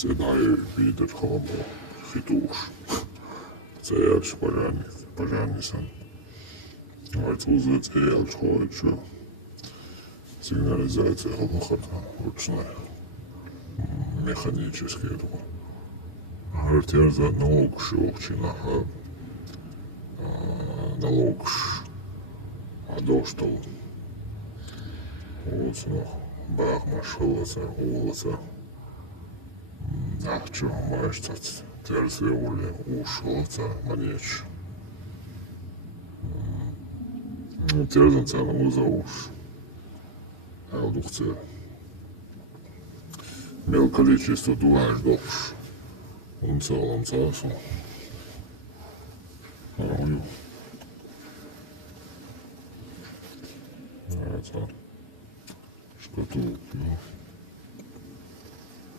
Це дає відер холодно, хитуш. Це я ж пожарний сан. Арцузы це я ж хочу. Сигнализация выхода ручная. Механическая такая. Характер за налог шелчина. Налог а до что улицах бах машилася улица ахчо маштат терзе уле ушилася манеч терзен цена за уж аудукция мел количество дуаш докш он целом цасу это шкатулку.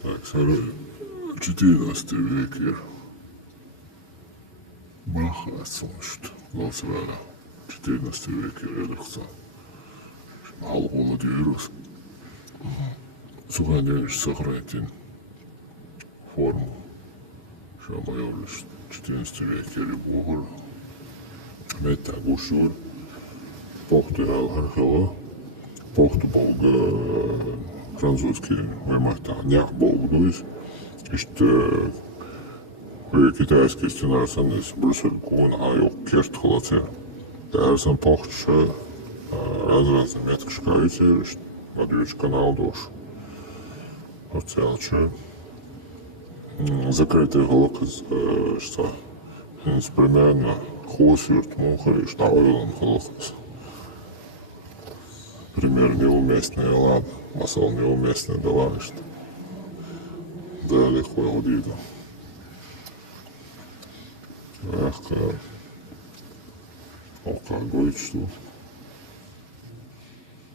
Так, 14 век. Баха, солнышко. Лосвера. 14 век редакция. Алкоголь вирус. Сохраняешь форму. Что мое лишь 14 век ребугр. Мета гушур. Похту алхархала. Похту болга французский вымахтанях болгдуис. Иште китайский сценарий сандис Брюссель кун айок керт халате. Дәрсен похтша разразы меткшкаюте. Надюч канал дош. Оцелче. Закрытый голок из что примерно хосюрт муха и штауэлом холокос. Пример неуместный, ладно. Масал неуместный, давай что. Да, легко аудита. Ах, алкоголь, что?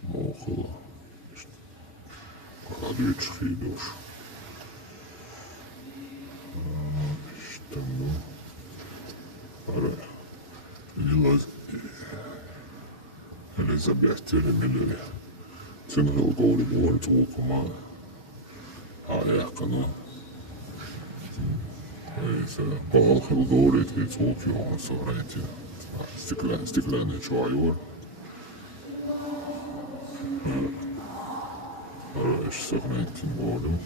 Мухало. Радуешь хидош. Что ну? Пора. Elizabeth Miller. Sen hölgård i våren tog komma. Ja, jag kan nog. Paul hölgård i Tokyo så rent i sticklän i 20 år. Det är så rent i vården.